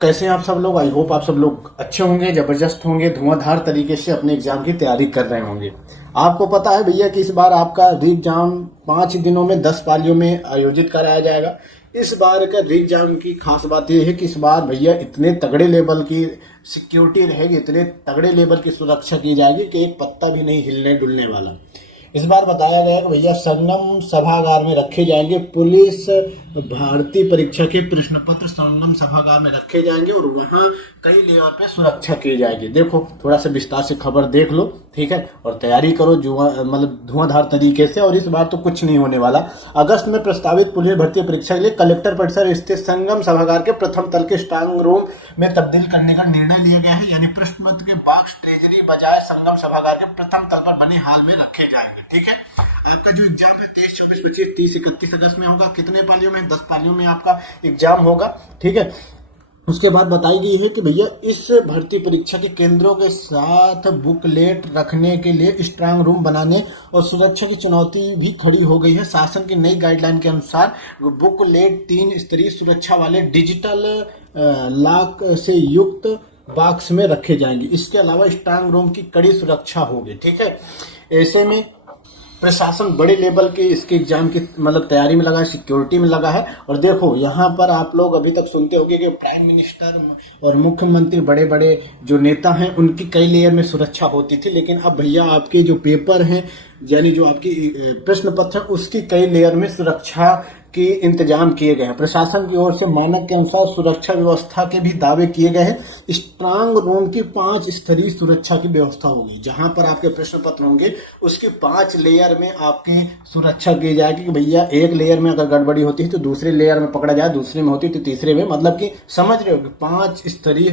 कैसे हैं आप सब लोग। आई होप आप सब लोग अच्छे होंगे, जबरदस्त होंगे, धुआंधार तरीके से अपने एग्जाम की तैयारी कर रहे होंगे। आपको पता है भैया कि इस बार आपका री एग्जाम 5 दिनों में 10 पालियों में आयोजित कराया जाएगा। इस बार का री एग्जाम की खास बात यह है कि इस बार भैया इतने तगड़े लेवल की सिक्योरिटी रहेगी, इतने तगड़े लेवल की सुरक्षा की जाएगी कि एक पत्ता भी नहीं हिलने डुलने वाला। इस बार बताया गया कि भैया संगम सभागार में रखे जाएंगे पुलिस भर्ती परीक्षा के प्रश्न पत्र संगम सभागार में रखे जाएंगे और वहां कई लेवल पे सुरक्षा की जाएगी। देखो थोड़ा सा विस्तार से खबर देख लो, ठीक है, और तैयारी करो मतलब धुआंधार तरीके से। और इस बार तो कुछ नहीं होने वाला। अगस्त में प्रस्तावित पुलिस भर्ती परीक्षा के लिए कलेक्टर परिसर स्थित संगम सभागार के प्रथम तल के स्ट्रांग रूम में तब्दील करने का निर्णय लिया गया है। यानी प्रश्न पत्र के बॉक्स ट्रेजरी बजाय संगम सभागार के प्रथम तल पर बने हाल में रखे जाएंगे। ठीक है, आपका जो एग्जाम है 23, 24, 25, 30, 31 अगस्त में होगा। कितने पालियों में? 10 पालियों में आपका एग्जाम होगा। ठीक है, उसके बाद बताई गई है कि भैया इस भर्ती परीक्षा के केंद्रों के साथ बुकलेट रखने के लिए स्ट्रांग रूम बनाने और सुरक्षा की चुनौती भी खड़ी हो गई है। शासन की नई गाइडलाइन के अनुसार बुकलेट 3 स्तरीय सुरक्षा वाले डिजिटल लॉक से युक्त बॉक्स में रखे जाएंगे। इसके अलावा स्ट्रांग रूम की कड़ी सुरक्षा होगी। ठीक है, ऐसे में प्रशासन बड़े लेवल के इसके एग्जाम की मतलब तैयारी में लगा है, सिक्योरिटी में लगा है। और देखो यहाँ पर आप लोग अभी तक सुनते होंगे कि प्राइम मिनिस्टर और मुख्यमंत्री बड़े बड़े जो नेता हैं उनकी कई लेयर में सुरक्षा होती थी, लेकिन अब भैया आपके जो पेपर हैं यानी जो आपकी प्रश्न पत्र है उसकी कई लेयर में सुरक्षा के इंतजाम किए गए हैं। प्रशासन की ओर से मानक के अनुसार सुरक्षा व्यवस्था के भी दावे किए गए हैं। स्ट्रांग रूम की 5 स्तरीय सुरक्षा की व्यवस्था होगी। जहां पर आपके प्रश्न पत्र होंगे उसके 5 लेयर में आपकी सुरक्षा की जाएगी कि भैया एक लेयर में अगर गड़बड़ी होती है तो दूसरे लेयर में पकड़ा जाए, दूसरे में होती तो तीसरे में, मतलब कि समझ रहे हो कि 5 स्तरीय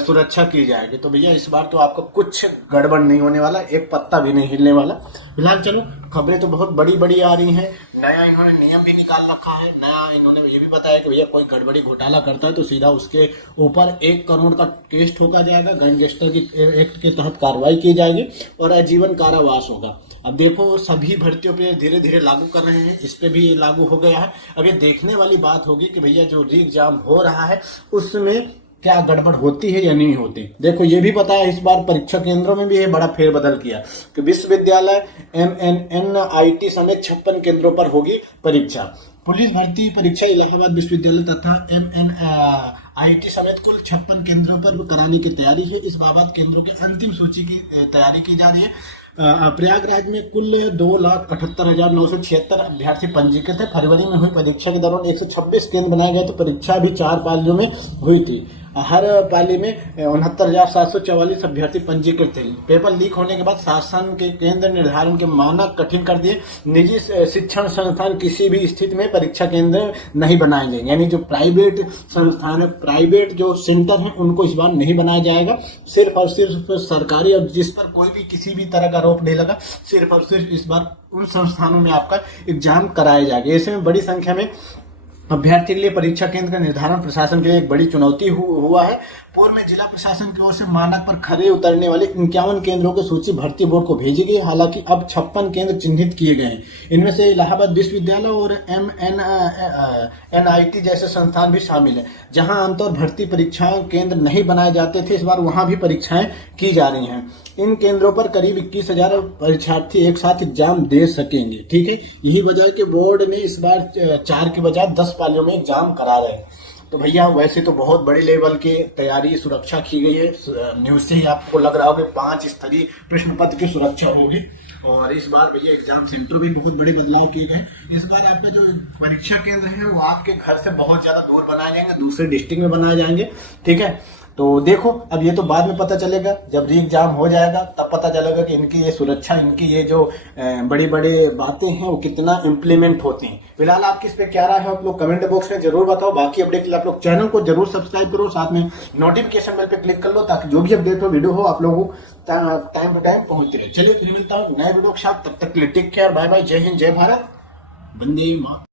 सुरक्षा की जाएगी। तो भैया इस बार तो आपका कुछ गड़बड़ नहीं होने वाला, एक पत्ता भी नहीं हिलने वाला। फिलहाल चलो खबरें तो बहुत बड़ी बड़ी आ रही हैं। नया इन्होंने नियम भी निकाल रखा है। नया इन्होंने ये भी बताया कि भैया कोई गड़बड़ी घोटाला करता है तो सीधा उसके ऊपर 1 करोड़ का केस ठोका जाएगा, गैंगस्टर की एक्ट के तहत कार्रवाई की जाएगी और आजीवन कारावास होगा। अब देखो सभी भर्तियों पे धीरे धीरे लागू कर रहे हैं, इस पे भी लागू हो गया है। अब ये देखने वाली बात होगी कि भैया जो री एग्जाम हो रहा है उसमें क्या गड़बड़ होती है या नहीं होती। देखो ये भी बताया इस बार परीक्षा केंद्रों में भी ये बड़ा फेरबदल किया कि विश्वविद्यालय MNNIT समेत 56 केंद्रों पर होगी परीक्षा। पुलिस भर्ती परीक्षा इलाहाबाद विश्वविद्यालय तथा MNIT समेत कुल 56 केंद्रों पर कराने की तैयारी है। इस बाबत केंद्रों की अंतिम सूची की तैयारी की जा रही है। प्रयागराज में कुल 2,78,976 अभ्यर्थी पंजीकृत है। फरवरी में हुई परीक्षा के दौरान 126 केंद्र बनाए गए थे। परीक्षा भी 4 पालियों में हुई थी। हर पाली में 69,744 अभ्यर्थी पंजीकृत थे। पेपर लीक होने के बाद शासन के केंद्र निर्धारण के मानक कठिन कर दिए। निजी शिक्षण संस्थान किसी भी स्थिति में परीक्षा केंद्र नहीं बनाएंगे। यानी जो प्राइवेट संस्थान है, प्राइवेट जो सेंटर है उनको इस बार नहीं बनाया जाएगा। सिर्फ और सिर्फ सरकारी और जिस पर कोई भी किसी भी तरह का आरोप नहीं लगा, सिर्फ और सिर्फ इस बार उन संस्थानों में आपका एग्जाम कराया जाएगा। ऐसे में बड़ी संख्या में अभ्यर्थी के लिए परीक्षा केंद्र का निर्धारण प्रशासन के लिए एक बड़ी चुनौती हुआ है। पूर्व में जिला प्रशासन की ओर से मानक पर खरे उतरने वाले 51 केंद्रों की सूची भर्ती बोर्ड को भेजी गई। हालांकि अब 56 केंद्र चिन्हित किए गए हैं। इनमें से इलाहाबाद विश्वविद्यालय और MNNIT जैसे संस्थान भी शामिल है। जहां आमतौर भर्ती परीक्षाएं केंद्र नहीं बनाए जाते थे, इस बार वहां भी परीक्षाएं की जा रही हैं। इन केंद्रों पर करीब 21,000 परीक्षार्थी एक साथ एग्जाम दे सकेंगे। ठीक है, यही वजह है कि बोर्ड ने इस बार 4 के बजाय 10 पालियों में एग्जाम करा रहे हैं। तो भैया वैसे तो बहुत बड़े लेवल की तैयारी सुरक्षा की गई है। न्यूज से ही आपको लग रहा होगा 5 स्तरीय प्रश्न पत्र की सुरक्षा होगी। और इस बार भैया एग्जाम सेंटर भी बहुत बड़े बदलाव किए गए। इस बार आपका जो परीक्षा केंद्र है वो आपके घर से बहुत ज्यादा दूर बनाए जाएंगे, दूसरे डिस्ट्रिक्ट में बनाए जाएंगे। ठीक है, तो देखो अब ये तो बाद में पता चलेगा, जब री एग्जाम हो जाएगा तब पता चलेगा कि इनकी ये सुरक्षा, इनकी ये जो बड़ी बड़ी बातें हैं वो कितना इम्प्लीमेंट होती हैं। फिलहाल आपकी इस पे क्या राय है आप लोग कमेंट बॉक्स में जरूर बताओं। बाकी अपडेट के लिए आप लोग चैनल को जरूर सब्सक्राइब करो, साथ में नोटिफिकेशन बेल पे क्लिक कर लो ताकि जो भी अपडेट हो वीडियो हो आप लोगों को टाइम टू टाइम पहुंचती रहे। चलिए फिर मिलता हूँ नए वीडियो के साथ, तब तक के लिए टेक केयर, बाय बाय, जय हिंद, जय भारत, वंदे मातरम।